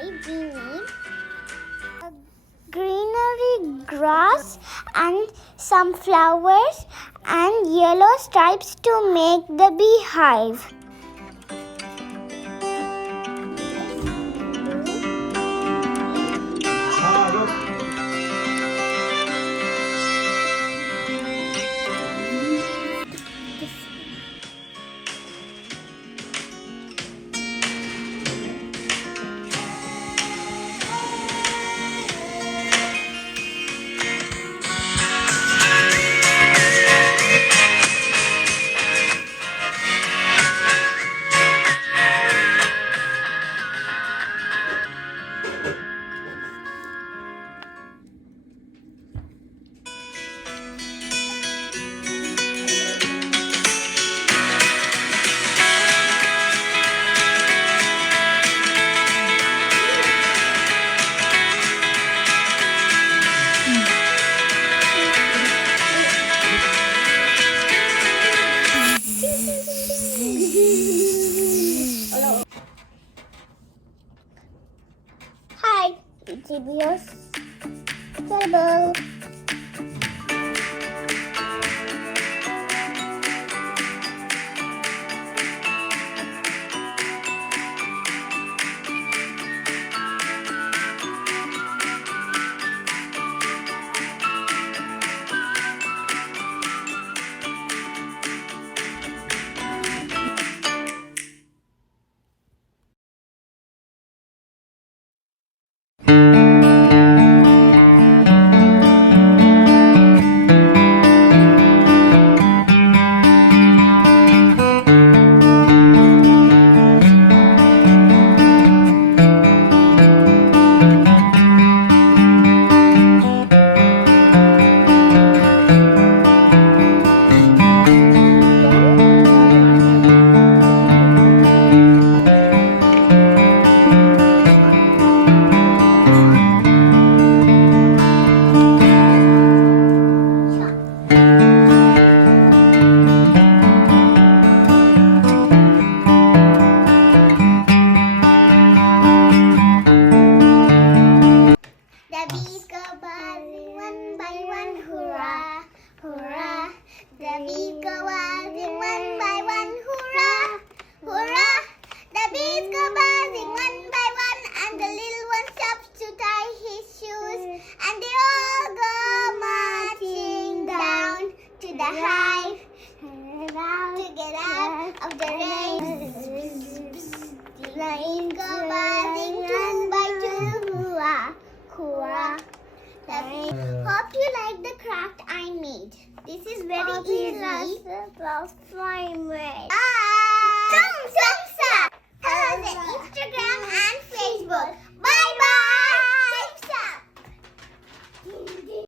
hive, we need a greenery grass and some flowers and yellow stripes to make the beehive. Hi, GBS table. The bees go buzzing one by one, hurrah, hurrah. The bees go buzzing one by one, hurrah, hurrah. The bees go buzzing one by one, and the little one stops to tie his shoes, and they all go marching down to the hive to get out of the rain. The bees go buzzing two by two, hurrah. Hope you like the craft I made. This is very easy. Bye.